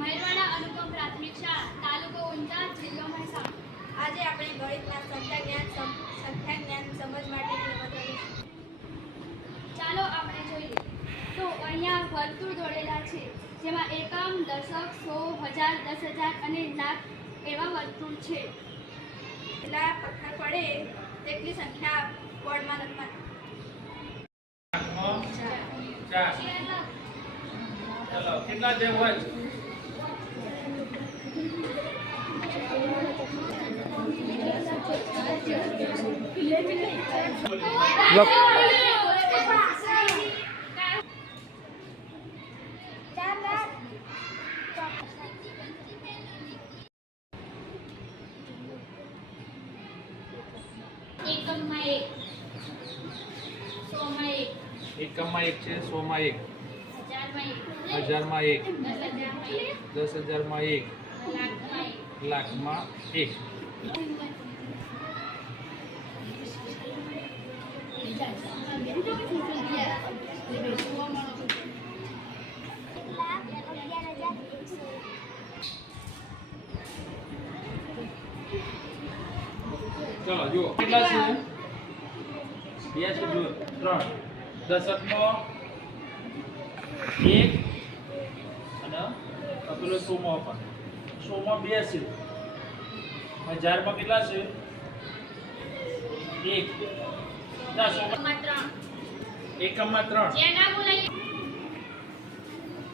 મહેરવાડા અનુપમ પ્રાથમિક શાળા, તાલુકો ઊંઝા, જિલ્લો મહેસાણા. આજે આપણે ગણિતના સંખ્યા જ્ઞાન સમજ માટેની રમત રમીશું. ચાલો આપણે જોઈએ. તો અહીંયા વર્તુળ દોરેલા છે, જેમાં એકમ, દશક, 100, 1000, 10,000 અને લાખ એવા વર્તુળ છે. જેટલા પથ્થર પડે તેટલી સંખ્યા બોર્ડમાં લખવાની. ચલો કેટલા જેમ હોય એકમમાં 1 છે, 100માં 1, 1000માં 1, 10,000માં 1, લાખમાં 1. ચલો જુઓ કેટલા છે? 2 છે, જુઓ 3. દશકમાં 1 અને પેલો 100માં પણ 100માં 2 છે. 1000માં કેટલા છે? 1. ના 100માં 3. એકમમાં 3.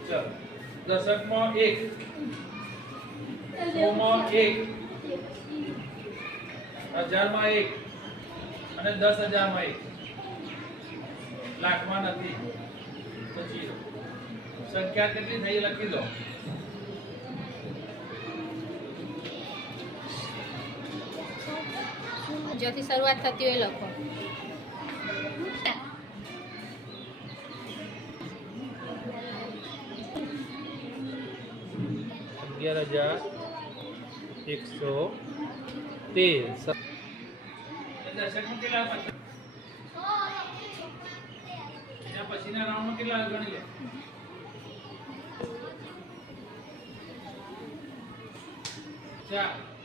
ચલો દશકમાં 1, 100માં 1, 1000માં 1 અને 10,000માં 1. લાખમાં નથી. પછી સંખ્યા કેટલી થઈ લખી દો. જ્યાંથી શરૂઆત થતી હોય લખો. 11,113. દશકમાં કેટલા પથ્થર? એના પછીના રાઉન્ડમાં કેટલા ગણી લે? 4.